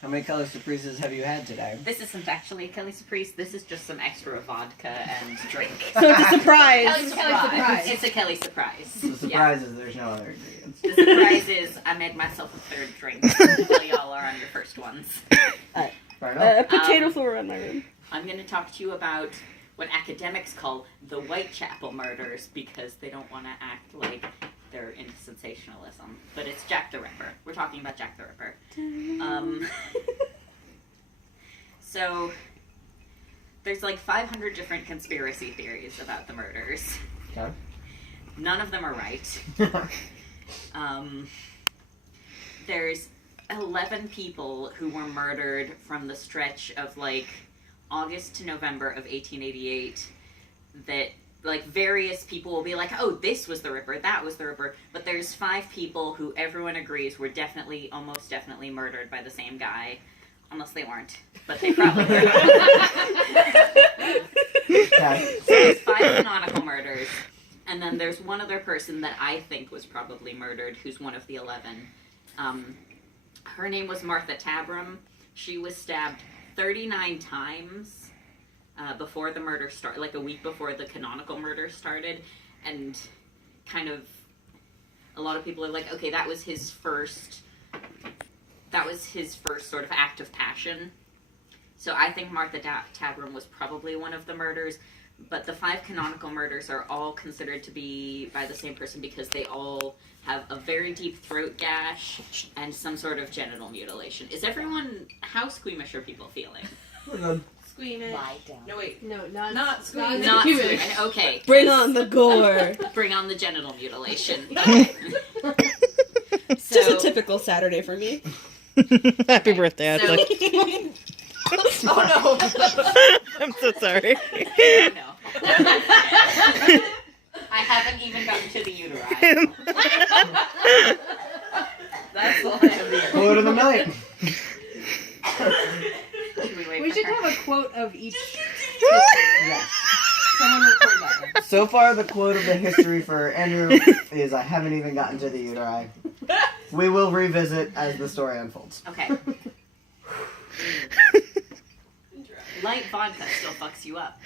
How many Kelly Surprises have you had today? This isn't actually a Kelly Surprise. This is just some extra vodka and drink. So it's a surprise. Kelly surprise. It's a Kelly surprise. The surprise is there's no other ingredients. The surprise is I made myself a third drink while y'all are on your first ones. Right on. Potato flour in my room. I'm going to talk to you about what academics call the Whitechapel murders because they don't want to act like they're into sensationalism. But it's Jack the Ripper. We're talking about Jack the Ripper. So, there's like 500 different conspiracy theories about the murders. Okay. None of them are right. There's 11 people who were murdered from the stretch of like August to November of 1888 that like various people will be like, oh, this was the Ripper, that was the Ripper, but there's 5 people who everyone agrees were definitely, almost definitely murdered by the same guy, unless they weren't, but they probably were. Okay. So there's 5 canonical murders, and then there's one other person that I think was probably murdered, who's one of the 11. Her name was Martha Tabram. She was stabbed 39 times before the murder started, like a week before the canonical murder started, and kind of a lot of people are like, okay, that was his first sort of act of passion. So I think Martha Tabram was probably one of the murders, but the 5 canonical murders are all considered to be by the same person because they all have a very deep throat gash and some sort of genital mutilation. How squeamish are people feeling? Squeamish. Lie down. No, wait. No, not squeamish. Not squeamish. Okay. Bring on the gore. Bring on the genital mutilation. Just a typical Saturday for me. Happy birthday, Ashley. Oh no. I'm so sorry. No. I haven't even gotten to the uteri. That's all I have here. Quote of the night. We should have a quote of each. Yes. Someone record that one. So far, the quote of the history for Andrew is, I haven't even gotten to the uteri. We will revisit as the story unfolds. Okay. Light vodka still fucks you up.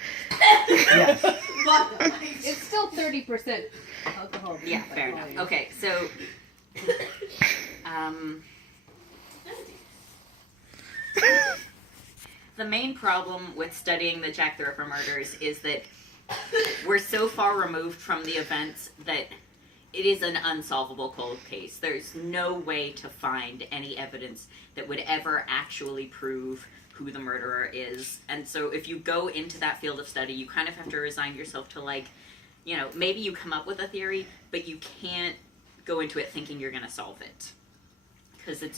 Yes. It's still 30% alcohol. Yeah, fair enough. Okay, so the main problem with studying the Jack the Ripper murders is that we're so far removed from the events that it is an unsolvable cold case. There's no way to find any evidence that would ever actually prove who the murderer is. And so if you go into that field of study, you kind of have to resign yourself to, like, you know, maybe you come up with a theory, but you can't go into it thinking you're going to solve it. Because it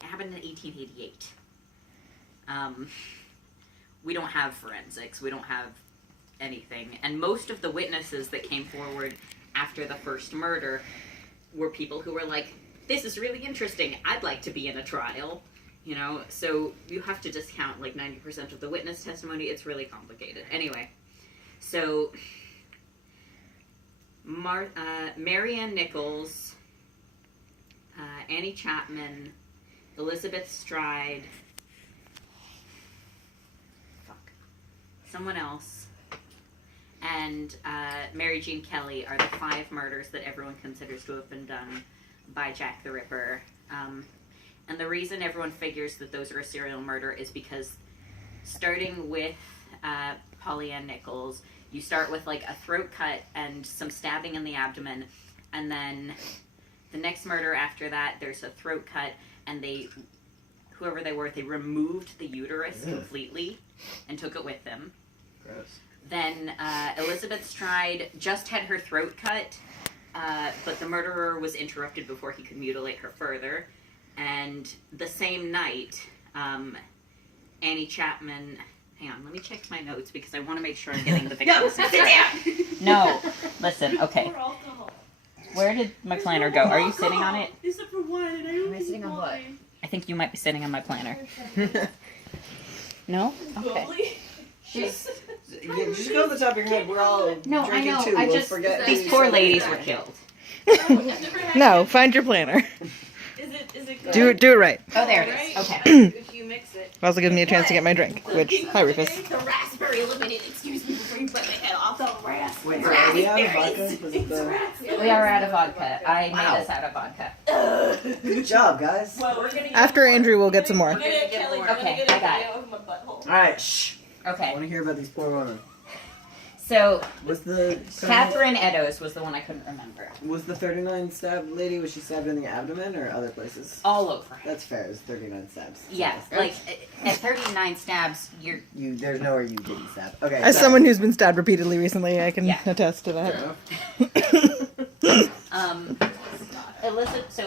happened in 1888. We don't have forensics. We don't have anything. And most of the witnesses that came forward after the first murder were people who were like, this is really interesting. I'd like to be in a trial. You know, so you have to discount like 90% of the witness testimony. It's really complicated. Anyway, so Marianne Nichols, Annie Chapman, Elizabeth Stride, someone else, and Mary Jean Kelly are the 5 murders that everyone considers to have been done by Jack the Ripper. And the reason everyone figures that those are a serial murder is because starting with Polly Ann Nichols, you start with like a throat cut and some stabbing in the abdomen, and then the next murder after that, there's a throat cut, and whoever they were, they removed the uterus completely and took it with them. Gross. Then Elizabeth Stride just had her throat cut, but the murderer was interrupted before he could mutilate her further. And the same night, Annie Chapman... Hang on, let me check my notes because I want to make sure I'm getting the victims. No, listen, okay. Where did my planner go? Are you sitting on it? Except for wine. Am I sitting on what? I think you might be sitting on my planner. No? Okay. Just go to the top of your head. We're all No, I drinking know. too. I We'll just- forget. These poor ladies were killed. No, find your planner. Is it it good? Do it right. Oh, there it is. Right. Okay. If you mix it. Also gives me a chance to get my drink. Which, hi Rufus. The raspberry lemonade. Excuse me before you bite my head off. The raspberry. Wait, so are we out of vodka? Was it the... We are out of vodka. I Wow. made us out of vodka. Good job, guys. Well, we're gonna After Andrew, we'll get some more. Okay, I got it. Alright, shh. I Okay. want to hear about these poor women. So, Was the Catherine Eddowes was the one I couldn't remember. Was the 39 stab lady, was she stabbed in the abdomen or other places? All over. That's fair, it's 39 stabs. Yeah, like at 39 stabs, you're There's nowhere you didn't stab. Okay. As sorry. someone who's been stabbed repeatedly recently, I can Yeah. attest to Fair that. enough.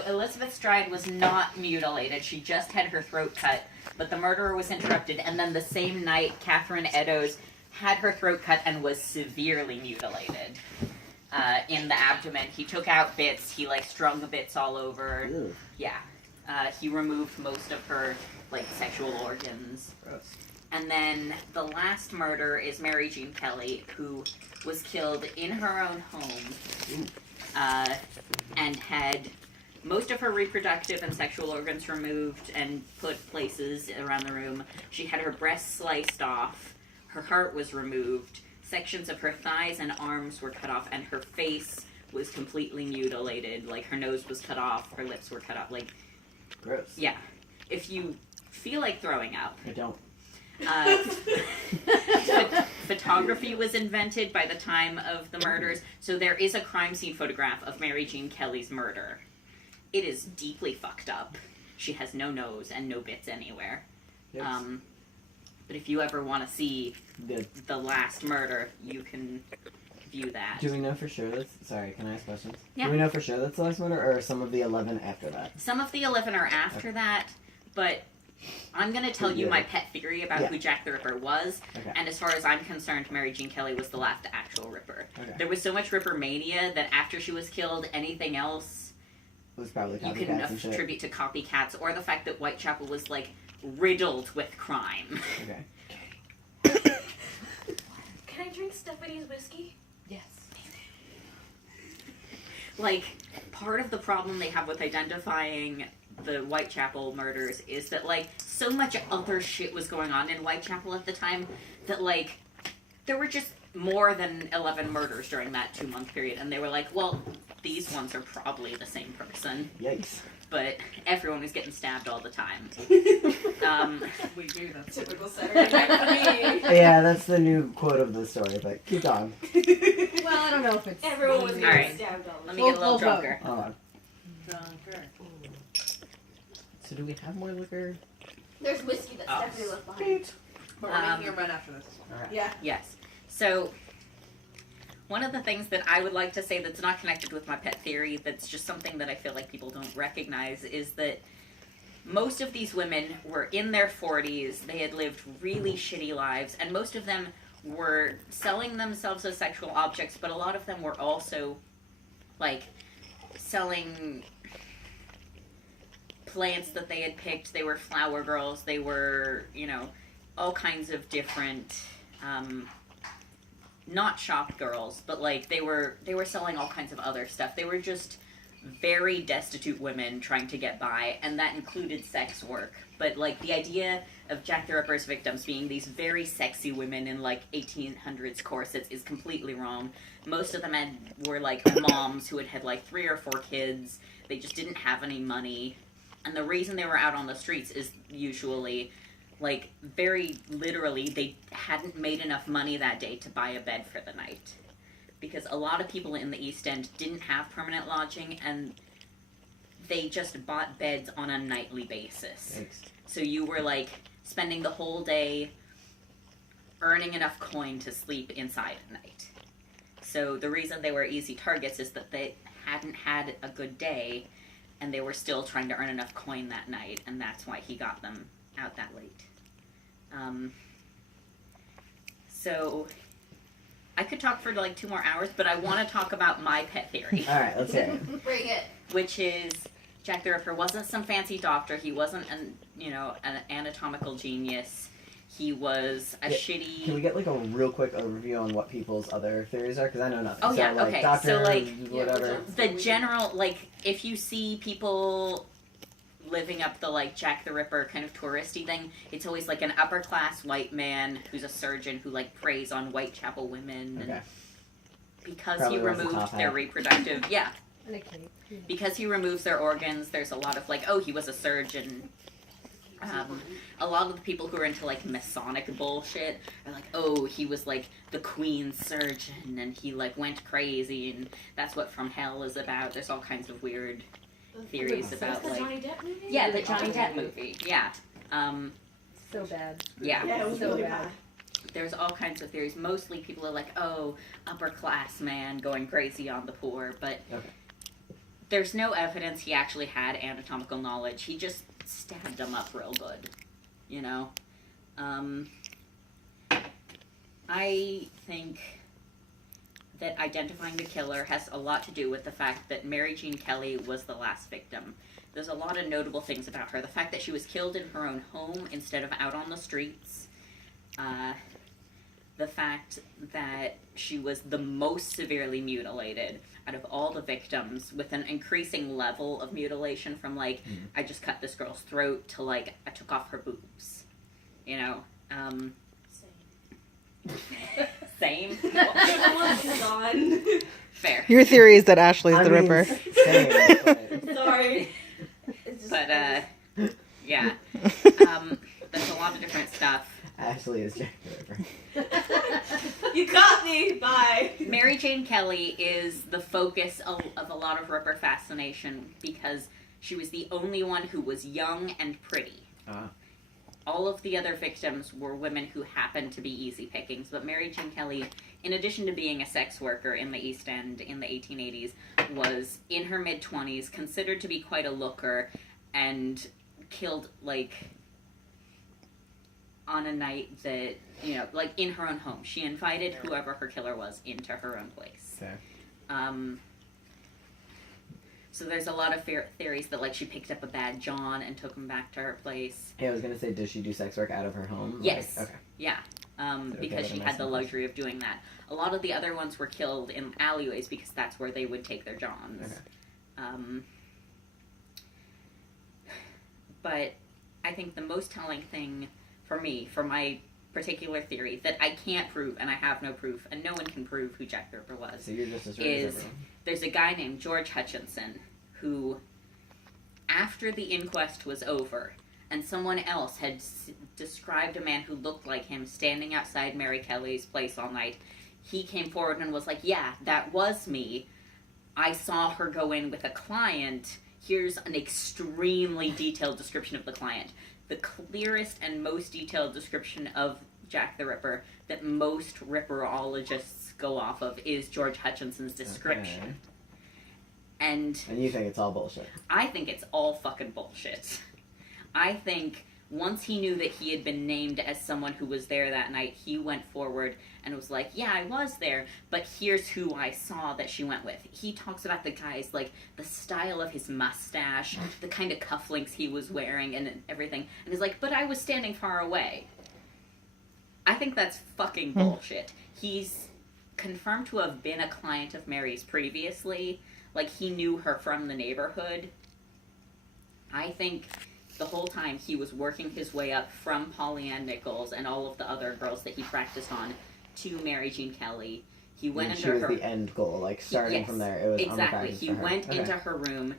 Elizabeth Stride was not mutilated. She just had her throat cut, but the murderer was interrupted. And then the same night, Catherine Eddowes had her throat cut and was severely mutilated in the abdomen. He took out bits. He strung the bits all over. Ew, Yeah. He removed most of her sexual organs. gross. And then the last murder is Mary Jean Kelly, who was killed in her own home and had most of her reproductive and sexual organs removed and put places around the room. She had her breasts sliced off, her heart was removed, sections of her thighs and arms were cut off, and her face was completely mutilated. Her nose was cut off, her lips were cut off. Gross. Yeah. If you feel like throwing up, I don't. photography was invented by the time of the murders, so there is a crime scene photograph of Mary Jean Kelly's murder. It is deeply fucked up. She has no nose and no bits anywhere. Yes. But if you ever want to see The- the last murder, you can view that. Do we know for sure that's... Sorry, can I ask questions? Yeah. Do we know for sure that's the last murder, or are some of the 11 after that? Some of the 11 are after that, but I'm going to tell you my pet theory about Yeah. who Jack the Ripper was. Okay. And as far as I'm concerned, Mary Jean Kelly was the last actual Ripper. Okay. There was so much Ripper mania that after she was killed, anything else It was probably you can copycats and shit. attribute to copycats, or the fact that Whitechapel was riddled with crime. Okay. Can I drink Stephanie's whiskey? Yes. Part of the problem they have with identifying the Whitechapel murders is that, so much other shit was going on in Whitechapel at the time that, there were just more than 11 murders during that 2-month period, and they were well, these ones are probably the same person, Yikes. but everyone was getting stabbed all the time. We do. That's typical Saturday night for me. Yeah, that's the new quote of the story, but keep on. Well, I don't know if it's. Everyone was All getting right. stabbed all Let the me get a little Hold on. drunker. Hold on. time. So do we have more liquor? There's whiskey that Oh. Stephanie left behind. But we're making a run after this. Alright. Yeah. Yes. So, one of the things that I would like to say that's not connected with my pet theory, that's just something that I feel like people don't recognize, is that most of these women were in their 40s, they had lived really shitty lives, and most of them were selling themselves as sexual objects, but a lot of them were also, selling plants that they had picked. They were flower girls, they were, all kinds of different, not shop girls, but they were selling all kinds of other stuff. They were just very destitute women trying to get by, and that included sex work. But the idea of Jack the Ripper's victims being these very sexy women in 1800s corsets is completely wrong. Most of them were moms who had 3 or 4 kids. They just didn't have any money, and the reason they were out on the streets is usually very literally, they hadn't made enough money that day to buy a bed for the night. Because a lot of people in the East End didn't have permanent lodging, and they just bought beds on a nightly basis. Thanks. So you were spending the whole day earning enough coin to sleep inside at night. So the reason they were easy targets is that they hadn't had a good day, and they were still trying to earn enough coin that night, and that's why he got them out that late. So I could talk for 2 more hours, but I want to talk about my pet theory, Alright, let's hear it. Bring it. which is Jack the Ripper wasn't some fancy doctor. He wasn't an anatomical genius. He was a Yeah, shitty. Can we get a real quick overview on what people's other theories are? Because I know nothing. Oh, so, yeah, okay. Doctor, So, whatever. the general, if you see people living up the like Jack the Ripper kind of touristy thing. It's always like an upper class white man who's a surgeon who like preys on Whitechapel women, Okay. and because Probably he wears a removed top their hat. reproductive, yeah, And a cape. because he removes their organs. There's a lot of like, oh, he was a surgeon. A lot of the people who are into like Masonic bullshit are like, oh, he was like the Queen's surgeon and he like went crazy and that's what From Hell is about. There's all kinds of weird theories about the like, Johnny Depp movie? yeah, the Johnny Depp movie, yeah, So bad. yeah. Yeah, it was So really bad. bad. There's all kinds of theories. Mostly people are like, oh, upper class man going crazy on the poor, but Okay. there's no evidence he actually had anatomical knowledge. He just stabbed them up real good, you know? I think that identifying the killer has a lot to do with the fact that Mary Jean Kelly was the last victim. There's a lot of notable things about her. The fact that she was killed in her own home instead of out on the streets. The fact that she was the most severely mutilated out of all the victims, with an increasing level of mutilation from like, I just cut this girl's throat to like, I took off her boobs. You know? Same? Gone. Fair. Your theory is that Ashley's I the mean, Ripper. same, but- Sorry. It's just But, yeah. There's a lot of different stuff. Ashley is Jack the Ripper. You got me. Bye. Mary Jane Kelly is the focus of a lot of Ripper fascination because she was the only one who was young and pretty. All of the other victims were women who happened to be easy pickings, but Mary Jane Kelly, in addition to being a sex worker in the East End in the 1880s, was in her mid-20s, considered to be quite a looker, and killed, like, on a night that, you know, like, in her own home. She invited whoever her killer was into her own place. Okay. So there's a lot of theories that, like, she picked up a bad John and took him back to her place. Yeah, I was gonna say, does she do sex work out of her home? Yes. Like, okay. Yeah, okay because with she a had the nice luxury of doing that. A lot of the other ones were killed in alleyways because that's where they would take their Johns. Okay. But I think the most telling thing for me, for my particular theory, that I can't prove, and I have no proof, and no one can prove who Jack the Ripper was, So you're just as right Is- as everyone. there's a guy named George Hutchinson who, after the inquest was over, and someone else had described a man who looked like him standing outside Mary Kelly's place all night, he came forward and was like, yeah, that was me. I saw her go in with a client. Here's an extremely detailed description of the client. The clearest and most detailed description of Jack the Ripper that most Ripperologists go off of is George Hutchinson's description. Okay. And And you think it's all bullshit? I think it's all fucking bullshit. I think once he knew that he had been named as someone who was there that night, he went forward and was like, yeah, I was there, but here's who I saw that she went with. He talks about the guy's, like, the style of his mustache, the kind of cufflinks he was wearing and everything. And he's like, but I was standing far away. I think that's fucking bullshit. He's confirmed to have been a client of Mary's previously. Like, he knew her from the neighborhood. I think the whole time he was working his way up from Polly Ann Nichols and all of the other girls that he practiced on to Mary Jean Kelly. He went And into she was her... the end goal, like starting Yes, from there. It was on the exactly. practice He for her. went Okay. into her room.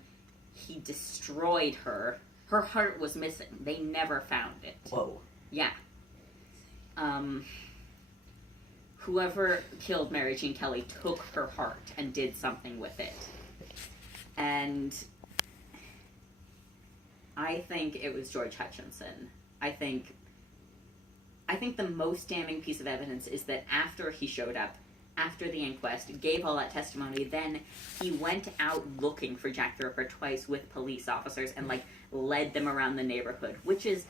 He destroyed her. Her heart was missing. They never found it. Whoa. Yeah. Whoever killed Mary Jean Kelly took her heart and did something with it. And I think it was George Hutchinson. I think the most damning piece of evidence is that after he showed up, after the inquest, gave all that testimony, then he went out looking for Jack the Ripper twice with police officers and, like, led them around the neighborhood, which is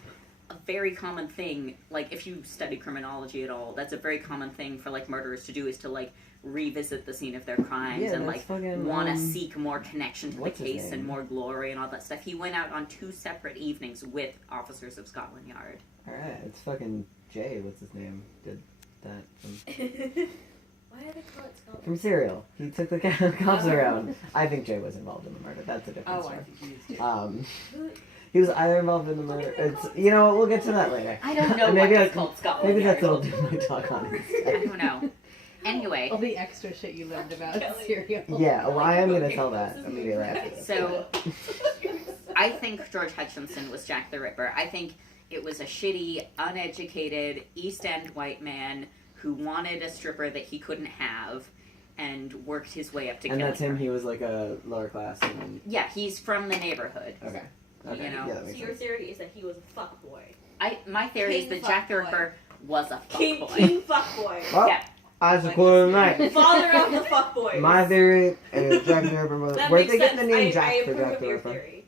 a very common thing. Like, if you study criminology at all, that's a very common thing for, like, murderers to do, is to, like, revisit the scene of their crimes Yeah, and, that's like, fucking, want to seek more connection to the what's his case and name? more glory and all that stuff. He went out on 2 separate evenings with officers of Scotland Yard. Alright, it's fucking Jay, what's his name? Did that Why do they call it Scotland? from Serial. He took the cops around. I think Jay was involved in the murder. That's a different Oh, I story. think he is too. He was either involved in the murder. It's, you know what? We'll get to that later. I don't know Maybe what I it's can- called Scotland Maybe that's Yard. what I'll do my talk on I instead. don't know. Anyway, All the extra shit you learned about cereal. Yeah, well, I am gonna tell that immediately after this. so I think George Hutchinson was Jack the Ripper. I think it was a shitty, uneducated East End white man who wanted a stripper that he couldn't have and worked his way up to And killing that's him. her. He was like a lower class. And Yeah, he's from the neighborhood. okay. Okay. You know. Yeah, that So makes your sense. theory is that he was a fuckboy. My theory is King that Jack the fuckboy. Ripper was a King fuckboy. fuckboy. Well, Yeah. That's a cool night. Father of the fuckboys. My theory is Jack the Ripper was. That Where'd makes they get sense. the name I Jack for approve Jack of the your Ripper? theory.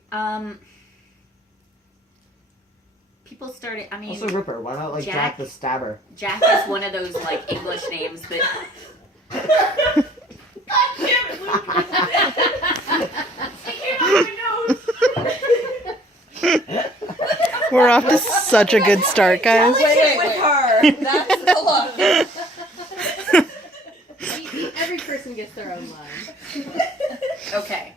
People started. I mean, Also Ripper. Why not like Jack the Stabber? Jack is one of those like English names that. God damn it, Luke! It came out my nose! We're off to such a good start, guys. Wait. With her. That's hold on. Every person gets their own line. Okay.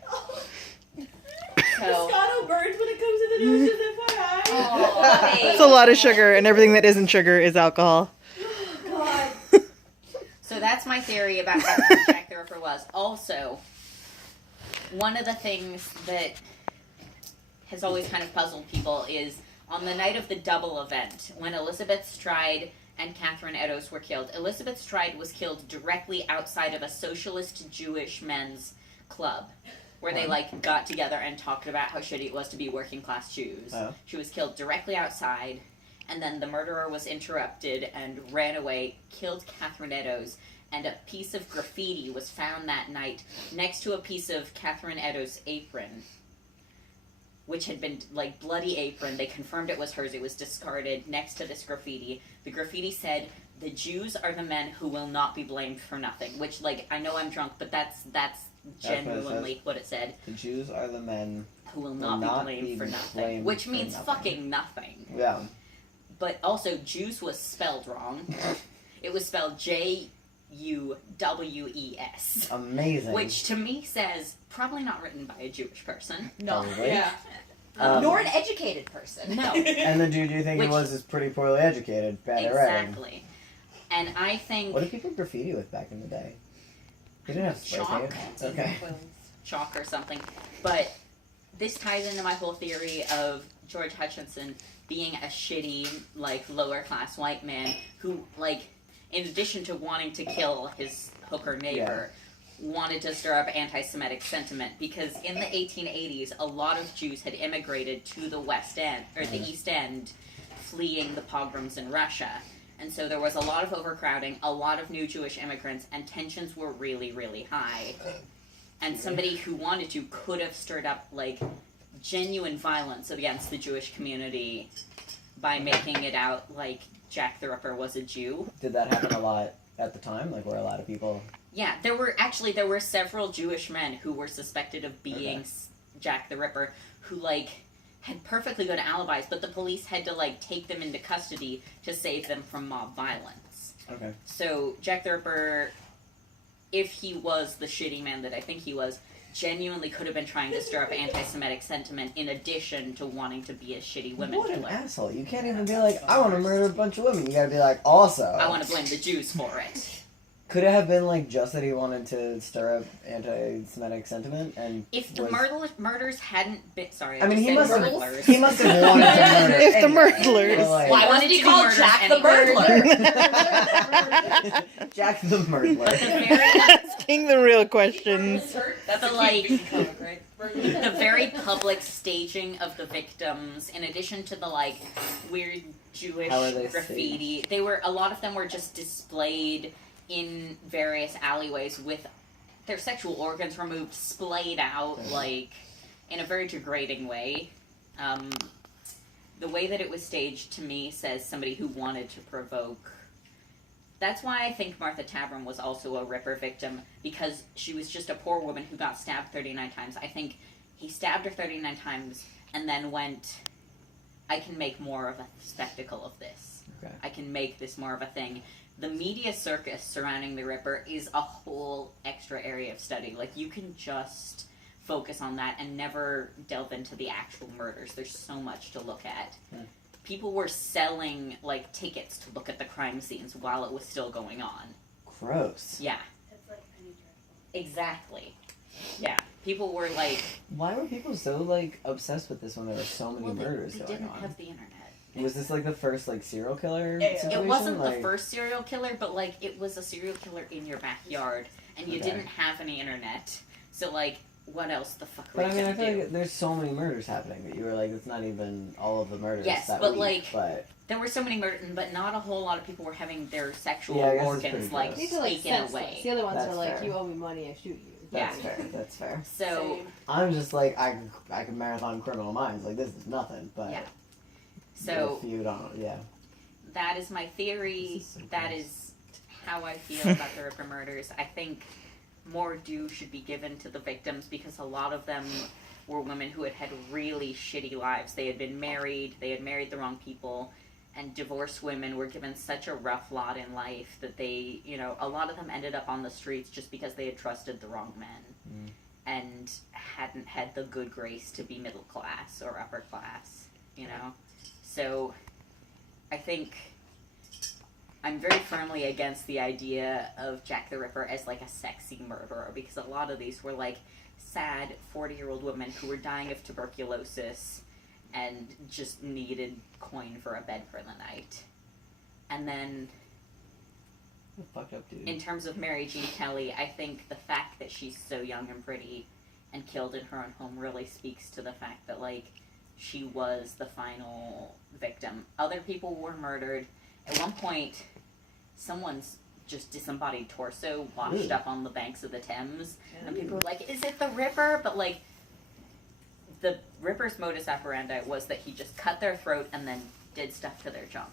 So. Moscato burns when it comes to the nose, just FYI. Oh, hey. It's a lot of sugar, and everything that isn't sugar is alcohol. God. So that's my theory about how Jack the Ripper was. Also, one of the things that has always kind of puzzled people is on the night of the double event, when Elizabeth Stride and Catherine Eddowes were killed. Elizabeth Stride was killed directly outside of a socialist Jewish men's club, where they like got together and talked about how shitty it was to be working class Jews. Oh. She was killed directly outside, and then the murderer was interrupted and ran away, killed Catherine Eddowes, and a piece of graffiti was found that night next to a piece of Catherine Eddowes' apron, which had been, like, bloody apron. They confirmed it was hers. It was discarded next to this graffiti. The graffiti said, "The Jews are the men who will not be blamed for nothing," which, like, I know I'm drunk, but that's what it genuinely what it said. The Jews are the men. Who will Will not not be blamed be for nothing. blamed Which for means nothing. fucking nothing. Yeah. But also, Jews was spelled wrong. It was spelled Juwes, Amazing. which to me says probably not written by a Jewish person. No. Probably. Yeah. Nor an educated person. No, And the dude you think Which- he was is pretty poorly educated. Bad at writing. exactly. And I think What did people graffiti with back in the day? They didn't have spray Chalk. paint. Okay. chalk or something. But this ties into my whole theory of George Hutchinson being a shitty, like, lower class white man who, like, in addition to wanting to kill his hooker neighbor, wanted to stir up anti-Semitic sentiment, because in the 1880s, a lot of Jews had immigrated to the West End, or the East End, fleeing the pogroms in Russia. And so there was a lot of overcrowding, a lot of new Jewish immigrants, and tensions were really, really high. And somebody who wanted to could have stirred up, like, genuine violence against the Jewish community by making it out like Jack the Ripper was a Jew. Did that happen a lot at the time? Like, were a lot of people... Yeah, there were several Jewish men who were suspected of being Jack the Ripper, who, like, had perfectly good alibis, but the police had to, like, take them into custody to save them from mob violence. Okay. So Jack the Ripper, if he was the shitty man that I think he was, genuinely could have been trying to stir up anti-Semitic sentiment in addition to wanting to be a shitty women What an killer. asshole. You can't even be like, I want to murder a bunch of women. You gotta be like, also... I want to blame the Jews for it. Could it have been, like, just that he wanted to stir up anti-Semitic sentiment? And If the was... murders hadn't been... Sorry, I mean, he just said must have... murderers. He must have wanted to murder If the anyway. murderers- But, like, Why wanted wasn't he to do called murders Jack the anyway. Murderer? Jack the Murderer. But the very, Asking the real questions. That's The, a like- cute comic, right? the very public staging of the victims, in addition to the, like, weird Jewish How are they graffiti, a lot of them were just displayed in various alleyways with their sexual organs removed, splayed out, like, in a very degrading way. The way that it was staged, to me, says somebody who wanted to provoke. That's why I think Martha Tabram was also a Ripper victim, because she was just a poor woman who got stabbed 39 times. I think he stabbed her 39 times and then went, I can make more of a spectacle of this. Okay. I can make this more of a thing. The media circus surrounding the Ripper is a whole extra area of study. Like, you can just focus on that and never delve into the actual murders. There's so much to look at. Yeah. People were selling like tickets to look at the crime scenes while it was still going on. Gross. Yeah, It's like Penny Dreadful. exactly. Yeah, people were like, Why were people so like obsessed with this when there were so many well, murders they going didn't on? have the internet. Was this like the first like serial killer Yeah, yeah. situation? It wasn't like, the first serial killer, but like it was a serial killer in your backyard, and you Okay. didn't have any internet. So like, what else the fuck were But I you mean, I gonna feel do? like there's so many murders happening that you were like, it's not even all of the murders Yes, that but, week. like, but There were so many murders, but not a whole lot of people were having their sexual Yeah, I guess it's organs pretty like gross. These are like taken senseless. away. The other ones That's are like, fair. you owe me money, I shoot you. that's Yeah. fair. That's fair. So Same. I'm just like I could marathon Criminal Minds. Like this is nothing. But Yeah. so if you don't, yeah. that is my theory. This is so That gross. is how I feel about the Ripper murders. I think more due should be given to the victims because a lot of them were women who had had really shitty lives. They had been married, they had married the wrong people, and divorced women were given such a rough lot in life that they, you know, a lot of them ended up on the streets just because they had trusted the wrong men and hadn't had the good grace to be middle class or upper class, you know? So I think I'm very firmly against the idea of Jack the Ripper as like a sexy murderer because a lot of these were like sad 40-year-old women who were dying of tuberculosis and just needed coin for a bed for the night. And then Fucked up dude. in terms of Mary Jean Kelly, I think the fact that she's so young and pretty and killed in her own home really speaks to the fact that like she was the final victim. Other people were murdered. At one point, someone's just disembodied torso washed Really? up on the banks of the Thames, and people were like, "Is it the Ripper?" But like, the Ripper's modus operandi was that he just cut their throat and then did stuff to their junk.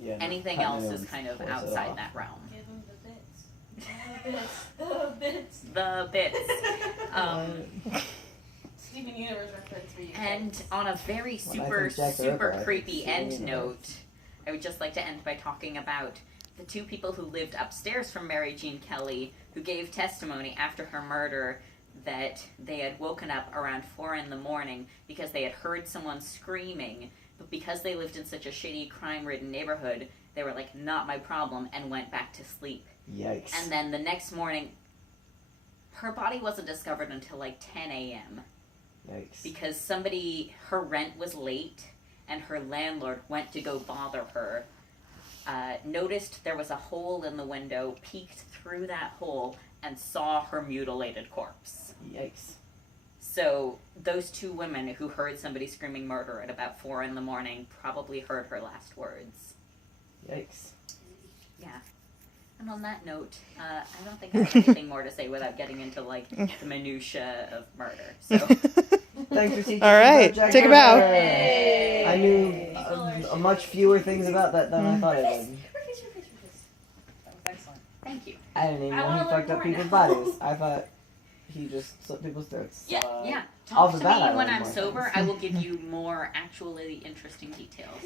Yeah, no, Anything cutting else is anyone's kind of torso outside off. that realm. Give him the bits. The bits. The bits. Steven Universe reference for you. And on a very When I super, think Jack the super Ripper, I think creepy Steven end Universe. note, I would just like to end by talking about the two people who lived upstairs from Mary Jean Kelly who gave testimony after her murder that they had woken up around 4 a.m. because they had heard someone screaming, but because they lived in such a shitty, crime-ridden neighborhood, they were like, not my problem, and went back to sleep. Yikes. And then the next morning, her body wasn't discovered until like 10 a.m. Yikes. because her rent was late, and her landlord went to go bother her, noticed there was a hole in the window, peeked through that hole, and saw her mutilated corpse. Yikes. So those two women who heard somebody screaming murder at about 4 a.m. probably heard her last words. Yikes. Yeah. And on that note, I don't think I have anything more to say without getting into like the minutia of murder. So Thanks for teaching All me right, about Jack take the a bow. Ripper. Hey. I knew a much fewer things about that than I thought I did. That was excellent. thank you. I didn't even I know wanna he fucked learn up more people's now. bodies. I thought he just slit people's throats. Yeah, Yeah. off Talk the to bat, I me when learned I'm more sober. things. I will give you more actually interesting details.